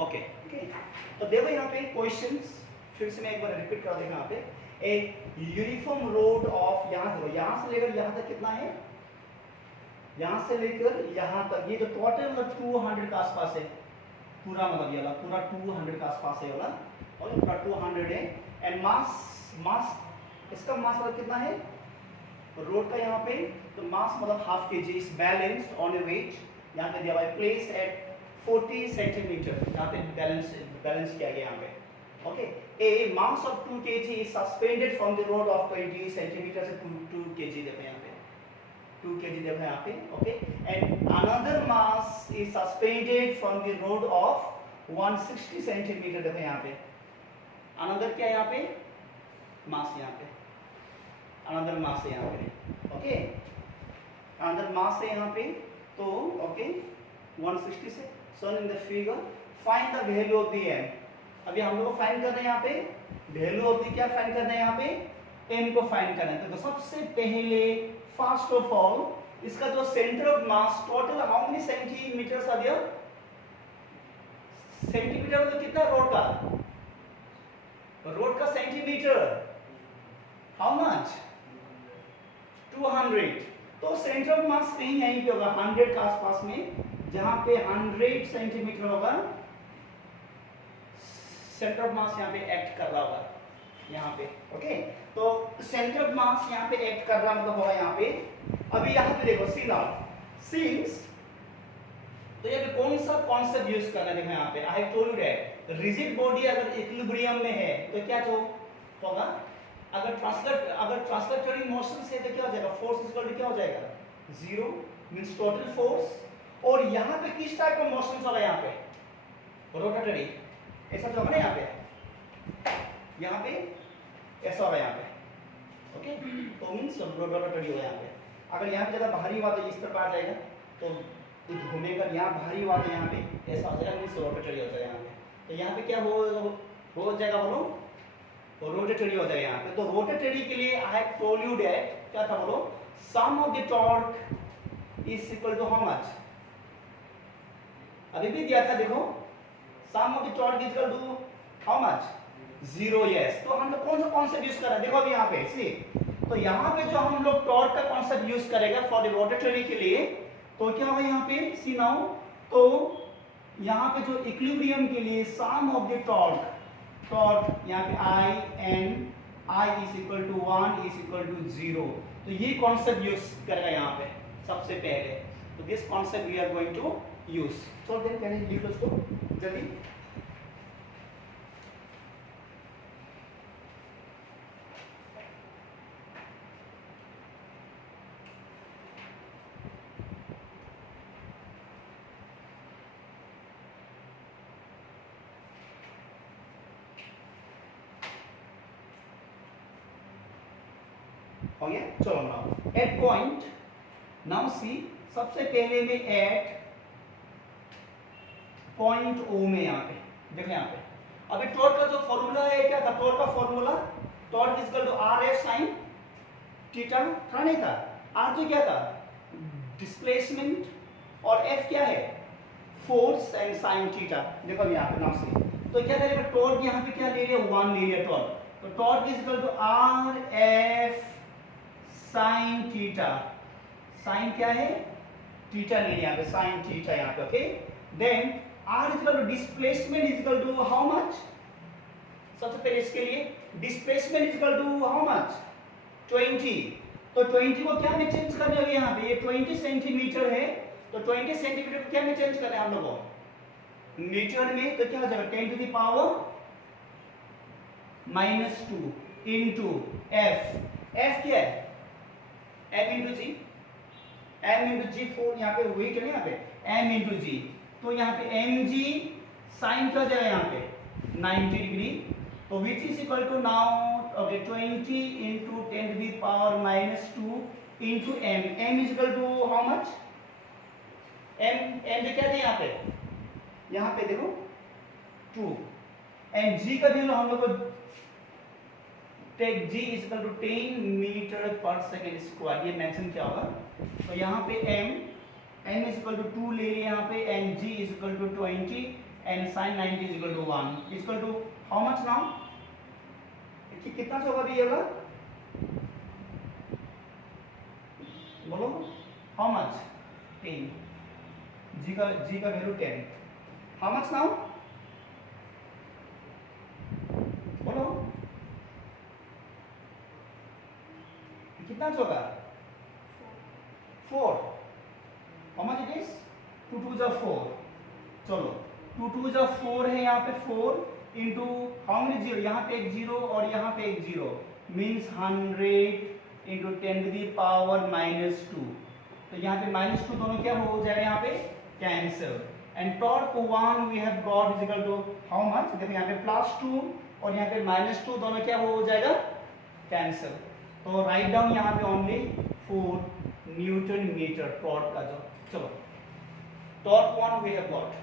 Okay okay, तो देखो यहाँ पे क्वेश्चंस फिर से मैं एक बार रिपीट कर देगा। यहाँ पे ए यूनिफॉर्म रोड ऑफ, यहाँ देखो यहाँ से लेकर यहाँ तक कितना है, यहाँ से लेकर यहाँ तक ये जो टोटल 200 के आसपास है, पूरा मतलब ये वाला पूरा 200 के आसपास है वाला, और पूरा 200 है। एंड मास इसका मास मतलब कितना है रोड का यहाँ पे, तो मास मतलब half kg is balanced on a weight, यहाँ पे दिया हुआ है प्लेस एट 40 सेंटीमीटर, यहाँ पे बैलेंस किया गया यहाँ पे। Okay, A mass of 2 kg is suspended from the road of 20 centimetre से 2 kg देखो यहाँ पे, 2 kg देखो यहाँ पे। Okay, and another mass is suspended from the road of 160 centimetre देखो यहाँ पे। अनदर क्या है यहाँ पे, मास यहाँ पे, अनदर मास है यहाँ पे। ओके, अनदर मास है यहाँ पे, तो ओके 160 से shown in the figure, find the value of the m। अभी हम लोग को फाइंड करना है यहाँ पे वैल्यू ऑफ द, क्या फाइंड करना है यहाँ पे, m को फाइंड करना है। तो सबसे पहले फर्स्ट ऑफ ऑल इसका जो centre of mass total how many centimetres are there, centimetre मतलब कितना रोड का सेंटीमीटर हाउ मच 200, तो सेंटर ऑफ मास कहीं यहीं पे होगा 100 के आसपास में, जहां पे 100 सेंटीमीटर होगा सेंटर ऑफ मास यहाँ पे एक्ट कर रहा होगा यहाँ पे। ओके, तो सेंटर ऑफ मास यहाँ पे एक्ट कर रहा मतलब होगा यहाँ पे। अभी यहाँ पे देखो सी नाउ सिंस, तो यहाँ पे कौन सा कॉन्सेप्ट यूज करना है देखो यहाँ पे, आई have told you that rigid body अगर इक्विलिब्रियम में है तो क्या जो होगा, अगर ट्रांसलेटरी मोशन से तो क्या हो जाएगा, फोर्स इक्वल टू क्या हो जाएगा 0 मींस टोटल फोर्स। और यहाँ पे किस टाइप का मोशन होगा यहाँ पे, रोटेटरी, ऐसा जो होगा ना यहाँ पे ऐसा होगा यहाँ पे। ओके, तो मींस रोटेटरी होगा यहाँ पे। अगर यहाँ पे ज्यादा भारी हुआ तो इस तरफ आ जाएगा, तो घूमेगा, यहाँ भारी हुआ तो यहाँ पे ऐसा हो जाएगा मींस रोटेटरी हो जाएगा यहाँ पे। तो यहाँ पे क्या हो जाएगा बोलो, रोटेटरी हो जाएगा यहाँ पे। तो रोटेटरी के लिए I have told you that क्या था बोलो, sum of the torque is equal to how much, अभी भी दिया था देखो, sum of the torque is equal to how much 0। Yes, तो हम लोग कौन सा कॉन्सेप्ट यूज कर रहे हैं देखो अभी यहाँ पे सी, तो यहाँ पे जो हम लोग टॉर्क का कॉन्सेप्ट यूज करेगा फॉर द रोटेटरी के लिए, तो क्या होगा यहाँ पे सी नाउ, तो यहाँ पे जो इक्विलिब्रियम के लिए सम ऑफ द टॉर्क यहाँ पे I is equal to 1 is equal to 0, तो ये कॉन्सेप्ट यूज करेगा यहाँ पे सबसे पहले। तो this concept we are going to use. So then पहले लिख लो इसको जल्दी। हो गया, चलो now at point, now see सबसे पहले में एट पॉइंट ओ में यहाँ पे देखो यहाँ पे अभी टॉर्क का जो फॉर्मूला है क्या था, टॉर्क का formula torque is equal to r F sine theta था, नहीं था, आर तो क्या था डिस्प्लेसमेंट और एफ क्या है फोर्स एंड साइन थीटा। देखो यहाँ पे नाउ सी, तो क्या करेगा टॉर्क यहाँ पे क्या ले लिया 1 ले लिया टॉर्क, तो torque is equal to r F sine theta, sine क्या है थीटा ले लिया यहाँ पे साइन थीटा यहाँ पे। Okay, then r is equal to displacement is equal to how much, सबसे पहले इसके लिए displacement is equal to how much 20, तो 20 को क्या में चेंज करने होगा यहाँ पे, ये 20 सेंटीमीटर है, तो 20 सेंटीमीटर को क्या में चेंज करना है हम लोगों को मीटर में, तो क्या हो जाएगा 10 to the power -2 into F, F क्या है m into g, m into g for यहाँ पे वेट है ना यहाँ पे m इंटू जी, तो यहाँ पे mg साइन क्या जाएगा यहाँ पे 90 डिग्री, तो which is equal to now okay 20 into 10 to the power -2 into m, m is equal to how much, m जो क्या है यहाँ पे देखो 2, एंड g का वैल्यू हम लोग को take g is equal to 10 metre per second square, ये मेंशन क्या होगा, तो यहाँ पे m इज इक्वल टू 2 ले लिया यहाँ पे, and g is equal to 20, and sin 90 is equal to 1 equal to how much now, कितना होगा अभी ये वाला, बोलो हाउ मच, 10, जी का वैल्यू 10, हाउ मच नाउ, बोलो कितना होगा, 4, हाउ मच इट इज, 2 2 जा 4, चलो 2 2 जा 4 है यहाँ पे 4 इंटू हाउ मेनी जीरो, यहाँ पे एक जीरो और यहाँ पे एक zero, means 100 into 10 to the power -2, तो यहाँ पे -2 दोनों क्या हो जाएगा, यहाँ पे cancel, and torque 1 we have got is equal to how much, देखो यहाँ पे +2 और यहाँ पे -2 दोनों क्या हो जाएगा, कैंसिल, तो राइट डाउन यहाँ पे ओनली 4 न्यूटन मीटर टॉर्क का जो, चलो टॉर्क 1 वी हैव गॉट,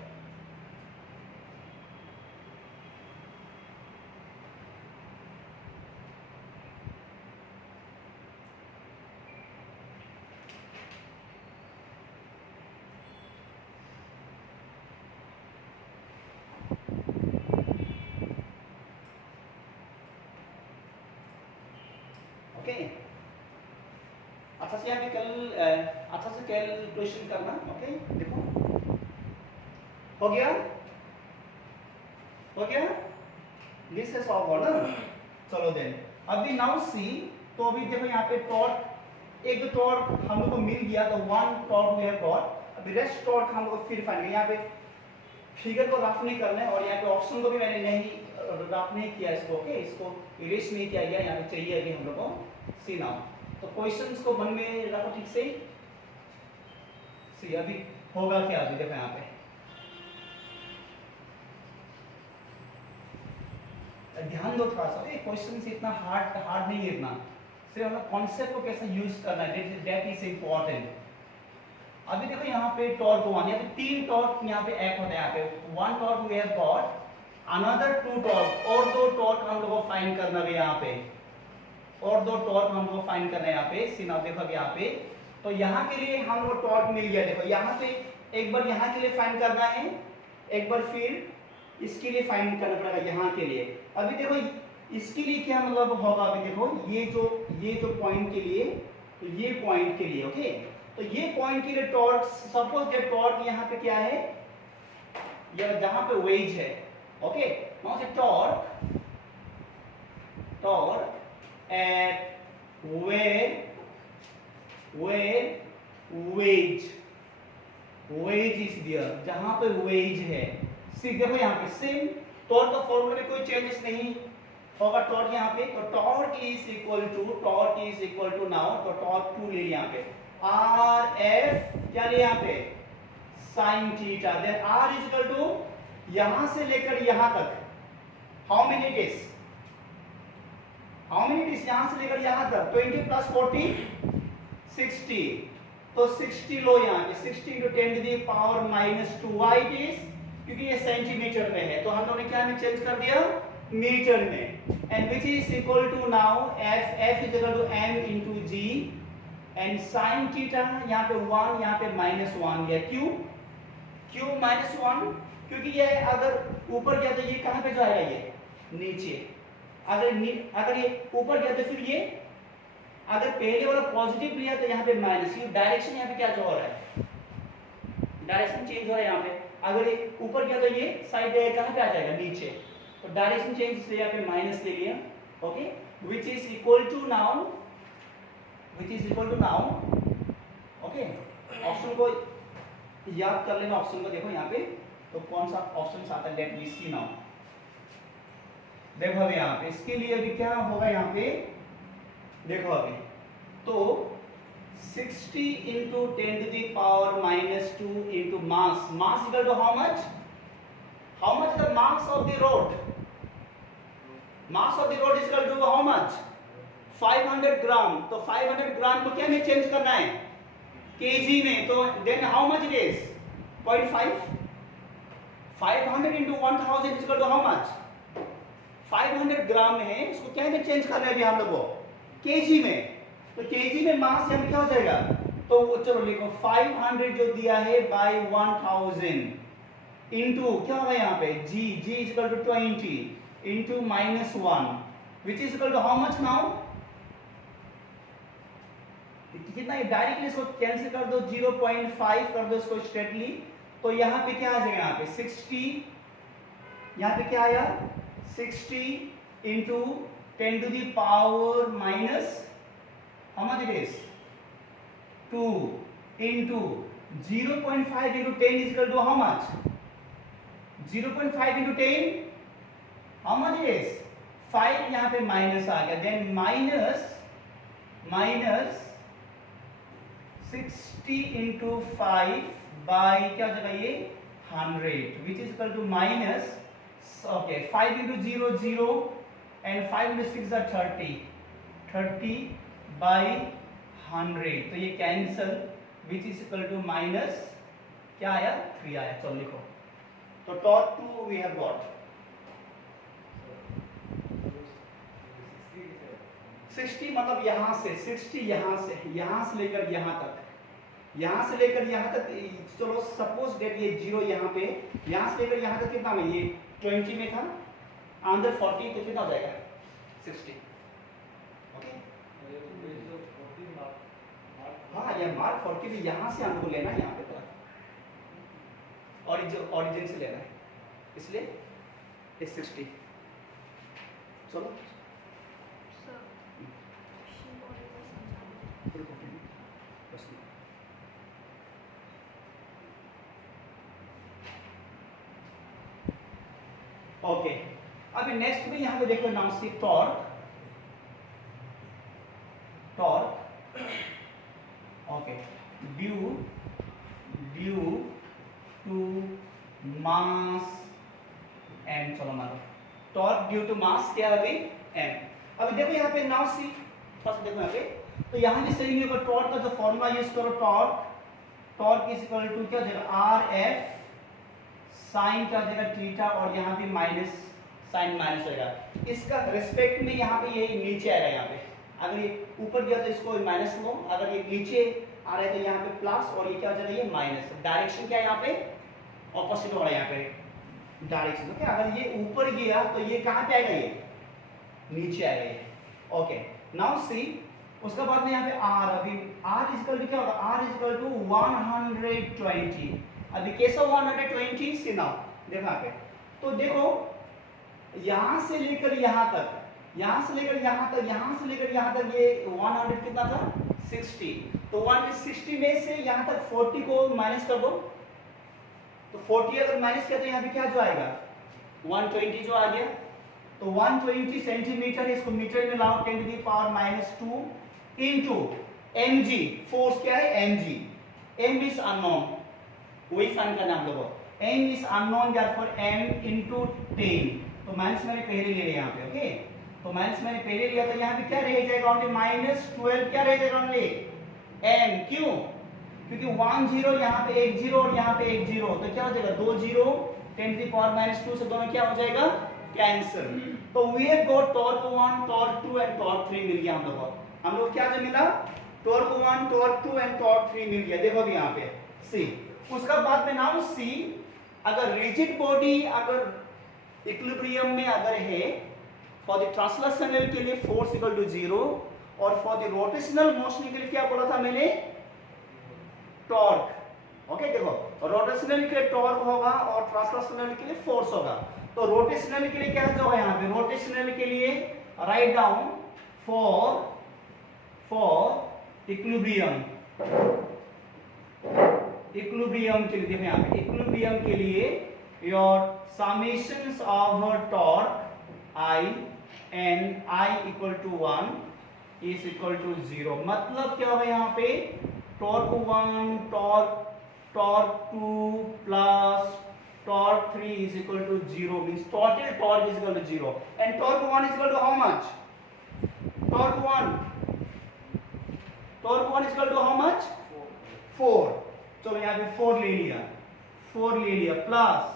अच्छा से यहाँ पे अच्छा से कैलकुलेशन करना, ओके देखो हो गया, दिस इज ऑल ना, चलो देन अभी नाउ सी, तो अभी देखो यहाँ पे टॉर्क, एक तो टॉर्क हम लोग को मिल गया, तो 1 टॉर्क वी हैव गॉट, अभी रेस्ट टॉर्क हम लोग को फिर फाइंड, यहाँ पे फिगर को रफ नहीं करना है, और यहाँ पे ऑप्शन को भी मैंने नहीं रफ नहीं किया इसको, ओके इसको इरेज नहीं किया गया, यहाँ पे चाहिए अभी हम लोग को सी नाउ, तो क्वेश्चंस को मन में रखो ठीक से, सी अभी होगा क्या, अभी देखो यहाँ पे ध्यान दो थोड़ा सा, क्वेश्चन से इतना हार्ड नहीं है, इतना सिर्फ हम कॉन्सेप्ट को कैसे यूज करना है, दैट इज इंपॉर्टेंट। अभी देखो यहाँ पे टॉर्क 1, यहाँ पे 3 टॉर्क यहाँ पे एक्ट होता है, यहाँ पे 1 torque we have got, another 2 torque, और 2 टॉर्क हम लोग को फाइंड करना है यहाँ पे, और 2 टॉर्क हम लोग को फाइंड करना है यहाँ पे, सीना देखो अब यहाँ पे, तो यहाँ के लिए हम लोग टॉर्क मिल गया, देखो यहाँ पे एक बार यहाँ के लिए फाइंड करना है, एक बार फिर इसके लिए फाइंड करना पड़ेगा यहाँ के लिए। अभी देखो इसके लिए क्या मतलब होगा, अभी देखो ये जो पॉइंट के लिए, तो ये पॉइंट के लिए, ओके, तो ये पॉइंट के लिए टॉर्क, सपोज ये टॉर्क यहाँ पे क्या है, ये जहां पे वेज है, ओके, वहां से torque at where wedge is there, जहां पे वेज है, सी देखो यहाँ पे सेम टॉर्क का फॉर्मूला में कोई चेंजेस नहीं होगा, टॉर्क यहाँ पे, तो torque is equal to now, तो टॉर्क 2 ले यहाँ पे, आर एफ क्या ले यहाँ पे, sine theta, then r is equal to यहां से लेकर यहां तक, हाउ मेनी इट इज, यहां से लेकर यहां तक 20 प्लस 40 60, तो 60 लो यहाँ पे, 60 into 10 to the power -2, why it is, क्योंकि ये सेंटीमीटर में है, तो हम लोगों ने क्या में चेंज कर दिया, मीटर में, and which is equal to now f is equal to m into g, and sin theta यहाँ पे 1, यहाँ पे -1 है, क्यों -1, क्योंकि ये अगर ऊपर गया तो ये कहाँ पे जाएगा, ये नीचे, अगर ये ऊपर गया तो फिर ये, अगर पहले वाला पॉजिटिव लिया तो यहाँ पे माइनस, ये डायरेक्शन यहाँ पे क्या हो रहा है, डायरेक्शन चेंज हो रहा है यहाँ पे, अगर ये ऊपर गया तो ये साइड कहाँ पे आ जाएगा, नीचे, तो डायरेक्शन चेंज इसलिए यहाँ पे माइनस ले लिया, okay, which is equal to now, okay, option को याद कर लेना, ऑप्शन को देखो यहाँ पे, तो कौन सा ऑप्शन आता है, लेट मी सी नाउ, देखो अभी यहाँ पे इसके लिए अभी क्या होगा यहाँ पे, देखो अभी, तो 60 into 10 to the power -2 into mass equal to how much is the mass of the rod, is equal to how much, 500 ग्राम, तो 500 ग्राम को क्या में चेंज करना है, केजी में, तो then how much it is 0.5, 500 into 1000 is equal to how much, 500 ग्राम है, इसको क्या में चेंज करना है अभी हम लोग को, केजी में, तो केजी में मास यहाँ क्या हो जाएगा, तो चलो लिखो 500 जो दिया है बाय 1000, इंटू क्या होगा यहाँ पे g is equal to 20 into -1 which is equal to how much now, कितना है डायरेक्टली इसको कैंसिल कर दो 0.5 कर दो इसको स्ट्रेटली, तो यहाँ पे क्या आ जाएगा यहाँ पे 60, यहाँ पे क्या आया 60 into 10 to the power minus how much it is 2 into 0.5 into 10 is equal to how much 0.5 into 10 how much it is 5, यहाँ पे माइनस आ गया, देन माइनस 60 इंटू 5 बाई क्या हो जाएगा ये 100 which is equal to minus okay 5 into 0 0 and 5 into 6 are 30 by 100, तो ये cancel which is equal to minus क्या आया 3 आया। चलो लिखो, तो टॉर्क 2 वी हैव गॉट 60 मतलब यहाँ से 60 यहाँ से लेकर यहाँ तक चलो सपोज डेट ये 0 यहाँ पे यहाँ से लेकर यहाँ तक कितना में ये 20 में था अंदर 40 तो कितना हो जाएगा 60 ओके। हाँ ये मार्क 40 भी यहाँ से हमको लेना है, यहाँ पे ओरिजिन से लेना है, इसलिए इस 60 चलो ओके। अभी नेक्स्ट में यहाँ पे देखो नाम से torque okay due to mass M, चलो मारो टॉर्क ड्यू टू मास क्या है अभी एम। अभी देखो यहाँ पे नाउ सी फर्स्ट देखो यहाँ पे, तो यहाँ भी सही में टॉर्क का जो फॉर्मूला यूज करो टॉर्क इज इक्वल टू क्या हो जाएगा आर एफ साइन क्या हो जाएगा थीटा और यहाँ पे माइनस साइन माइनस होगा, इसका रिस्पेक्ट में यहाँ पे ये नीचे आएगा, यहाँ पे अगर ये ऊपर गया तो इसको माइनस लो, अगर ये नीचे आ रहा है तो यहाँ पे प्लस और ये क्या हो जाएगा ये माइनस, डायरेक्शन क्या है यहाँ पे ऑपोजिट हो रहा है यहाँ पे डायरेक्शन, ओके। अगर ये ऊपर गया तो ये कहाँ पे आएगा ये नीचे आएगा ये, ओके। नाउ सी उसका बाद में यहाँ पे आर, अभी आर इज इक्वल टू क्या होगा आर इज इक्वल टू 120, अभी कैसा 120 सी नाउ देखो यहाँ पे, तो देखो यहाँ से लेकर यहाँ तक ये 100 कितना था 60, तो 160 में से यहाँ तक 40 को माइनस कर दो, तो 40 अगर माइनस किया तो यहाँ पे क्या जो आएगा 120 जो आ गया, तो 120 सेंटीमीटर इसको मीटर में लाओ 10 to the power -2 into mg, force क्या है mg, m इज अननोन, वही फाइंड करना आप लोगों को, m is unknown therefore m into 10, तो माइनस मैंने पहले ले लिया यहाँ पे, ओके। तो माइनस मैंने पहले लिया तो यहाँ पे क्या रह जाएगा ओनली -12, क्या रह जाएगा ओनली m, क्यों क्योंकि 1 0 यहाँ पे 1 0 और यहाँ पे 1 0, तो क्या हो जाएगा 2 0 10 to the power -2 से दोनों क्या हो जाएगा कैंसिल, तो we have got torque 1 torque 2 and torque 3 मिल गया हम लोग क्या जो मिला टॉर्क 1 टॉर्क 2 एंड टॉर्क 3 मिल गया, देखो अभी यहाँ पे सी। उसका बाद में नाउ सी, अगर रिजिड बॉडी अगर इक्विलिब्रियम में अगर है फॉर द ट्रांसलेशनल के लिए फोर्स इक्वल टू 0 और फॉर द रोटेशनल मोशन के लिए क्या बोला था मैंने टॉर्क, ओके। देखो रोटेशनल के लिए टॉर्क होगा और ट्रांसलेशनल के लिए फोर्स होगा, तो रोटेशनल के लिए क्या होगा यहाँ पे रोटेशनल के लिए राइट डाउन फॉर इक्विलिब्रियम के लिए, देखो यहाँ पे इक्विलिब्रियम के लिए your summations of torque I and I equal to 1 is equal to 0, मतलब क्या होगा यहाँ पे torque 1 torque 2 plus torque 3 is equal to 0, means total torque is equal to 0 and torque 1 is equal to how much, torque 1 is equal to how much 4, चलो यहाँ पे 4 ले लिया plus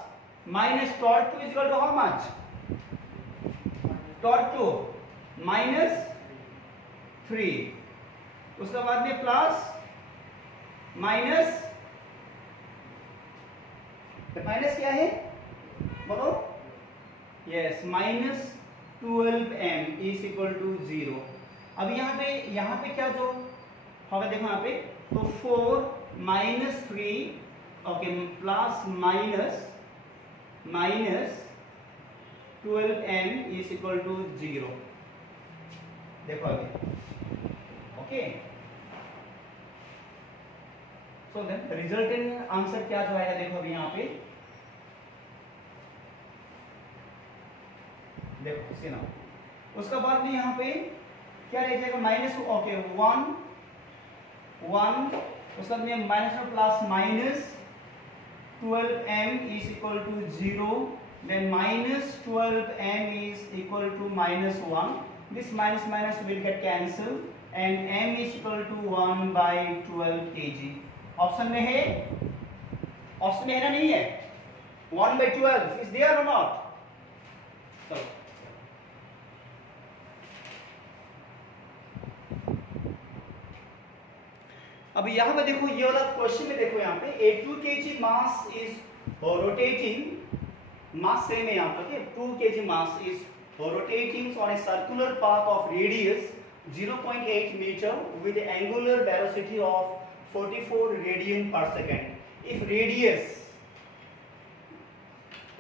minus torque 2 is equal to how much torque 2 -3, उसके बाद में plus minus तो minus क्या है बोलो, yes minus 12m is equal to 0। अब यहाँ पे क्या जो होगा देखो यहाँ पे, तो 4 minus 3 okay plus minus 12m is equal to 0। देखो अभी okay, so then resultant answer क्या जो आएगा देखो अभी यहाँ पे, देखो सी ना, उसका बाद में यहाँ पे क्या रह जाएगा माइनस ओके 1 उसका में minus plus minus 12m is equal to 0, then minus 12m is equal to minus 1. This minus will get cancelled and m is equal to 1 by 12 kg. Option में है ना, नहीं है? 1 by 12 is there or not? चलो अब यहाँ पे देखो, ये वाला क्वेश्चन में देखो यहाँ पे a 2 kg mass is rotating, mass same है यहाँ पर, 2 kg mass is rotating on a circular path of radius 0.8 meter with the angular velocity of 44 radian per second. If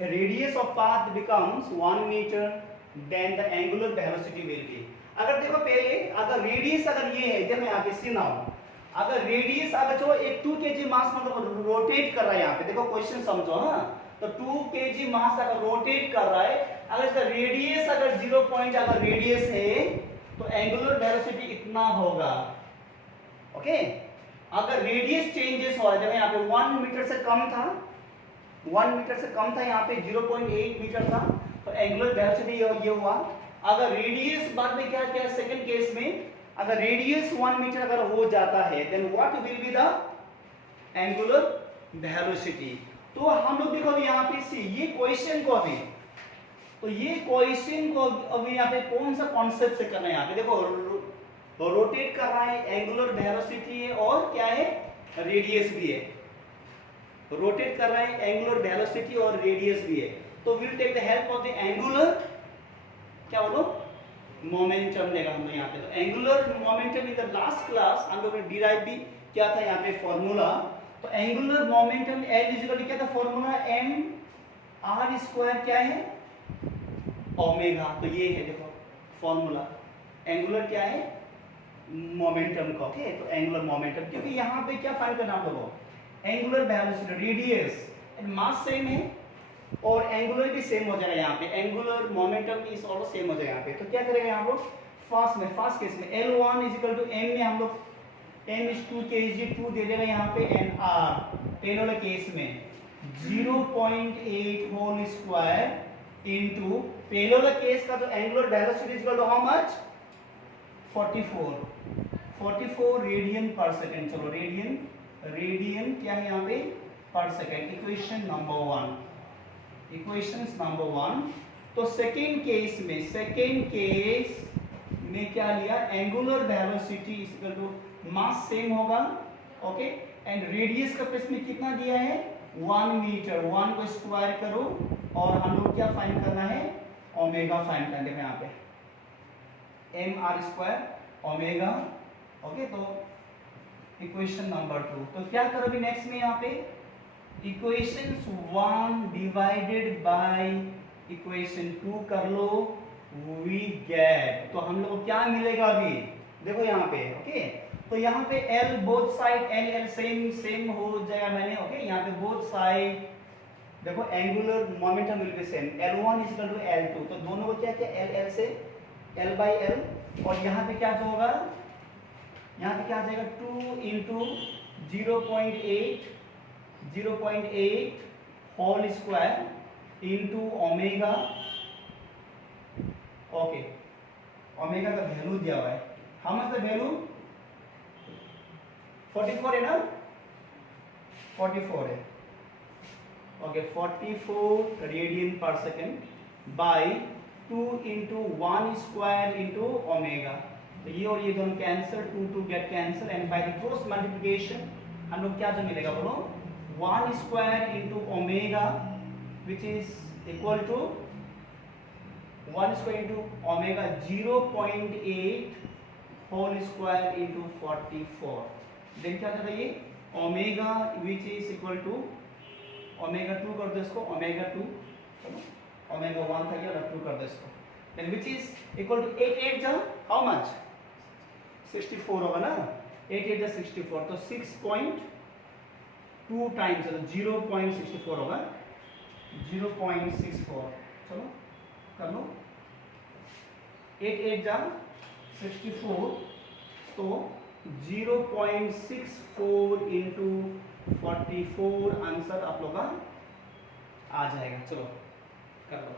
radius of path becomes 1 meter, then the angular velocity will be. अगर देखो पहले अगर radius अगर ये है, जब मैं यहाँ पे सी ना हूँ, अगर रेडियस अगर जो एक 2 kg मास मतलब रोटेट कर रहा है यहाँ पे, देखो क्वेश्चन समझो ना, तो 2 kg मास अगर रोटेट कर रहा है, अगर इसका रेडियस अगर 0 पॉइंट अगर रेडियस है तो एंगुलर वेलोसिटी इतना होगा। ओके, अगर रेडियस चेंजेस हो रहा है, यहाँ पे 1 मीटर से कम था, 1 मीटर से कम था, यहाँ पे 0.8 मीटर था, तो एंगुलर वेलोसिटी ये हुआ। अगर रेडियस बाद में क्या क्या सेकंड केस में अगर रेडियस 1 मीटर अगर हो जाता है, then what will be the angular velocity. तो हम लोग देखो अभी यहाँ पे सी ये क्वेश्चन को अभी, तो ये क्वेश्चन को अभी यहाँ पे कौन सा कॉन्सेप्ट से करना है, यहाँ पे देखो रोटेट कर रहा है, एंगुलर वेलोसिटी है और क्या है रेडियस भी है, रोटेट कर रहा है, एंगुलर वेलोसिटी और रेडियस भी है। तो will take the help of the angular क्या बोलो मोमेंटम देगा हम लोग यहाँ पे। तो angular momentum in the last class हम लोग ने डिराइव भी क्या था यहाँ पे फॉर्मूला। तो angular momentum L is equal to क्या था फॉर्मूला, m r स्क्वायर क्या है ओमेगा। तो ये है देखो फॉर्मूला एंगुलर क्या है मोमेंटम का। ओके, तो एंगुलर मोमेंटम, क्योंकि यहाँ पे क्या फाइंड करना आप लोगों को, angular velocity, radius and mass same है और एंगुलर भी सेम हो जाएगा यहाँ पे, angular momentum is also same हो जाएगा यहाँ पे। तो क्या करेंगे यहाँ लोग फर्स्ट केस में L1 is equal to m में हम लोग m इज 2 kg 2 दे देगा यहाँ पे, एंड r पहले वाले केस में 0.8 होल स्क्वायर इनटू पहले वाला केस का तो angular velocity is equal to how much 44 radian per second. चलो रेडियन क्या है यहाँ पे पर सेकंड। Equation number 1। तो सेकेंड केस में क्या लिया, angular velocity is equal to mass same होगा, ओके, एंड रेडियस का प्लेस में कितना दिया है 1 मीटर, 1 को स्क्वायर करो और हम लोग क्या फाइंड करना है ओमेगा फाइंड करना है यहाँ पे mr स्क्वायर ओमेगा। ओके, तो इक्वेशन नंबर 2। तो क्या करो अभी नेक्स्ट में यहाँ पे इक्वेशन 1 डिवाइडेड बाय इक्वेशन 2 कर लो, वी गेट, तो हम लोग को क्या मिलेगा अभी देखो यहाँ पे। ओके, तो यहाँ पे L both side L same हो जाएगा मैंने। ओके, यहाँ पे बोथ साइड देखो angular momentum will be same, L1 is equal to L2, तो दोनों को क्या L से L बाई L, और यहाँ पे क्या जो होगा, यहाँ पे क्या आ जाएगा 2 into 0.8 whole square into omega. Okay, omega का वैल्यू दिया हुआ है, हाउ मच द वैल्यू 44 है ना, 44 है। ओके, 44 रेडियन पर second by 2 into 1 square into omega. तो ये और ये दोनों cancel, 2 get cancel, and by the cross multiplication हम लोग क्या जो मिलेगा बोलो 1 square into omega which is equal to 1 square into omega 0.8 whole square into 44। Then क्या था ये omega which is equal to omega 2 कर दो इसको ओमेगा 2, ओमेगा 1 था ये 2 कर दो इसको, then which is equal to 8 8 जा हाउ मच 64 होगा ना, 8 8 जा 64 तो 6.2 टाइम्स 0.64 होगा 0.64। चलो कर लो 8 8 जा 64 तो 0.64 इंटू 44 आंसर आप लोग का आ जाएगा। चलो कर लो।